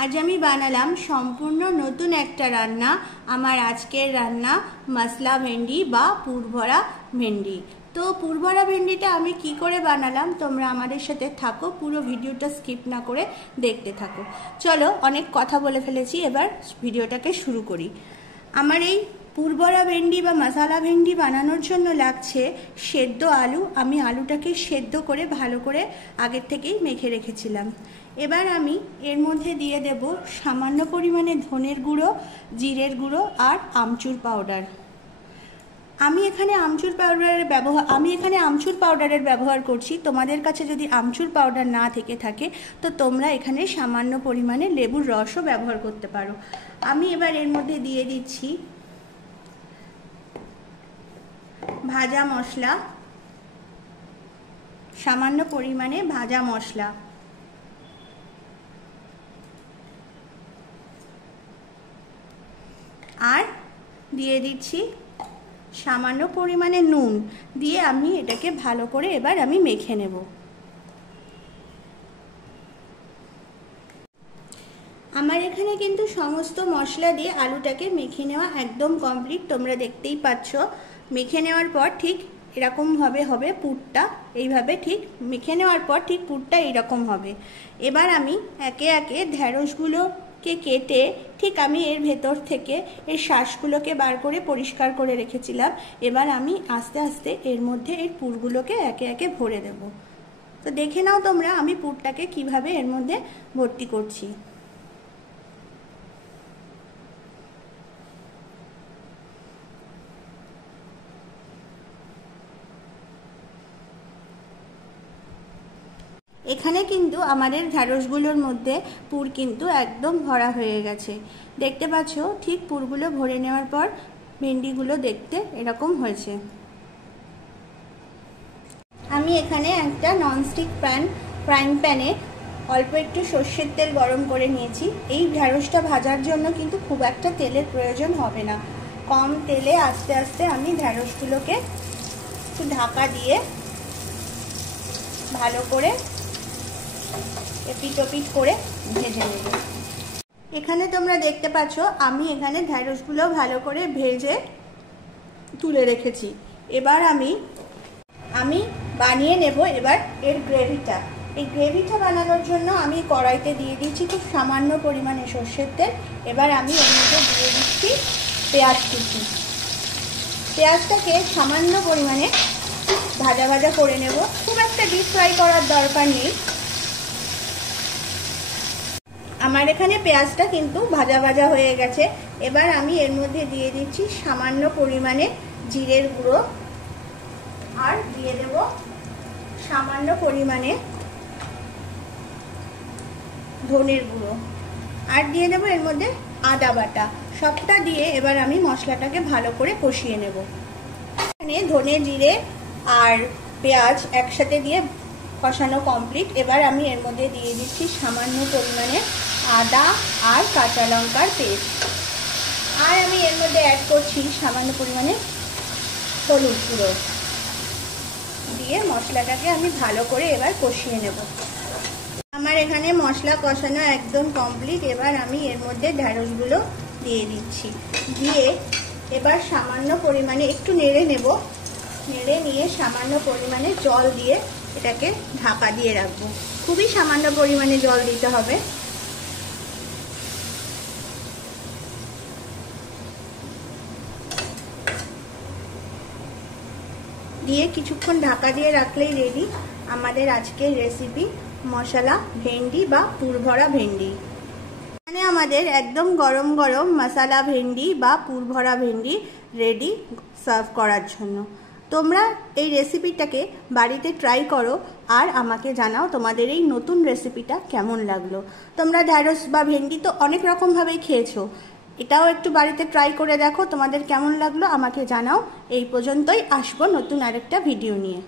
आज আমি বানালাম সম্পূর্ণ নতুন একটা রান্না। আমার আজকের রান্না মশলা ভেন্ডি বা পুরভরা ভেন্ডি। তো পুরভরা ভেন্ডিটা আমি কি করে বানালাম তোমরা আমাদের সাথে থাকো, পুরো ভিডিওটা স্কিপ না করে দেখতে থাকো। চলো, অনেক কথা বলে ফেলেছি, এবার ভিডিওটাকে শুরু করি। আমার এই পুরভরা ভেন্ডি বা মশলা ভেন্ডি বানানোর জন্য লাগছে সেদ্ধ আলু। আমি আলুটাকে সেদ্ধ করে ভালো করে আগের থেকেই মেখে রেখেছিলাম। এবার আমি এর মধ্যে দিয়ে দেব সামান্য পরিমাণে ধনের গুঁড়ো, জিরের গুঁড়ো আর আমচুর পাউডার। আমি এখানে আমচুর পাউডারের ব্যবহার করছি। তোমাদের কাছে যদি আমচুর পাউডার না থেকে থাকে তো তোমরা এখানে সামান্য পরিমাণে লেবুর রসও ব্যবহার করতে পারো। আমি এবার এর মধ্যে দিয়ে দিচ্ছি ভাজা মশলা, সামান্য পরিমাণে ভাজা মশলা, আর দিয়ে দিচ্ছি সামান্য পরিমাণে নুন। দিয়ে আমি এটাকে ভালো করে এবার আমি মেখে নেব। আমার এখানে কিন্তু সমস্ত মশলা দিয়ে আলুটাকে মেখে নেওয়া একদম কমপ্লিট। তোমরা দেখতেই পাচ্ছ মেখে নেওয়ার পর ঠিক এরকমভাবে হবে পুরটা। এইভাবে ঠিক মেখে নেওয়ার পর ঠিক পুরটা এইরকম হবে। এবার আমি একে একে ঢ্যাঁড়সগুলোকে কেটে ঠিক আমি এর ভেতর থেকে এর শ্বাসগুলোকে বার করে পরিষ্কার করে রেখেছিলাম। এবার আমি আস্তে আস্তে এর মধ্যে এর পুরগুলোকে একে একে ভরে দেব। তো দেখে নাও তোমরা আমি পুরটাকে কিভাবে এর মধ্যে ভর্তি করছি। এখানে কিন্তু আমাদের ঢ্যাঁড়সগুলোর মধ্যে পুর কিন্তু একদম ভরা হয়ে গেছে। দেখতে পাচ্ছ ঠিক পুরগুলো ভরে নেওয়ার পর ভেন্ডিগুলো দেখতে এরকম হয়েছে। আমি এখানে একটা ননস্টিক ফ্রাইং প্যানে অল্প একটু সর্ষের তেল গরম করে নিয়েছি। এই ঢ্যাঁড়সটা ভাজার জন্য কিন্তু খুব একটা তেলের প্রয়োজন হবে না। কম তেলে আস্তে আস্তে আমি ঢ্যাঁড়সগুলোকে একটু ঢাকা দিয়ে ভালো করে এপিট ওপিট করে ভেজে নেব। এখানে তোমরা দেখতে পাচ্ছ আমি এখানে ঢ্যাঁড়সগুলো ভালো করে ভেজে তুলে রেখেছি। এবার আমি বানিয়ে নেব এবার এর গ্রেভিটা। এই গ্রেভিটা বানানোর জন্য আমি কড়াইতে দিয়ে দিচ্ছি খুব সামান্য পরিমাণে সর্ষের তেল। এবার আমি এর মধ্যে দিয়ে দিচ্ছি পেঁয়াজ কুচি। পেঁয়াজটাকে সামান্য পরিমাণে ভাজা ভাজা করে নেব, খুব একটা ডিপ ফ্রাই করার দরকার নেই। আমার এখানে পেঁয়াজটা কিন্তু ভাজা ভাজা হয়ে গেছে। এবার আমি এর মধ্যে দিয়ে দিচ্ছি সামান্য পরিমাণে জিরের গুঁড়ো, আর দিয়ে দেব সামান্য পরিমাণে ধনের গুঁড়ো, আর দিয়ে দেব এর মধ্যে আদা বাটা। সবটা দিয়ে এবার আমি মশলাটাকে ভালো করে কষিয়ে নেব। এখানে ধনে জিরে আর পেঁয়াজ একসাথে দিয়ে কষানো কমপ্লিট। এবার আমি এর মধ্যে দিয়ে দিচ্ছি সামান্য পরিমাণে আদা আর কাঁচা লঙ্কার পেস্ট, আর আমি এর মধ্যে অ্যাড করছি সামান্য পরিমাণে হলুদ গুঁড়ো। দিয়ে মশলাটাকে আমি ভালো করে এবার কষিয়ে নেব। আমার এখানে মশলা কষানো একদম কমপ্লিট। এবার আমি এর মধ্যে ঢ্যাঁড়সগুলো দিয়ে দিচ্ছি। দিয়ে এবার সামান্য পরিমাণে একটু নেড়ে নেব। নেড়ে নিয়ে সামান্য পরিমাণে জল দিয়ে এটাকে ঢাকা দিয়ে রাখবো। খুবই সামান্য পরিমাণে জল দিতে হবে। দিয়ে কিছুক্ষণ ঢাকা দিয়ে রাখলেই রেডি আমাদের আজকের রেসিপি মশলা ভেন্ডি বা পুরভরা ভেন্ডি। এখানে আমাদের একদম গরম গরম মশলা ভেন্ডি বা পুরভরা ভেন্ডি রেডি সার্ভ করার জন্য। তোমরা এই রেসিপিটাকে বাড়িতে ট্রাই করো আর আমাকে জানাও তোমাদের এই নতুন রেসিপিটা কেমন লাগলো। তোমরা ঢ্যাঁড়স বা ভেন্ডি তো অনেক রকমভাবেই খেয়েছো, এটাও একটু বাড়িতে ট্রাই করে দেখো তোমাদের কেমন লাগলো আমাকে জানাও। এই পর্যন্তই, আসবো নতুন আরেকটা ভিডিও নিয়ে।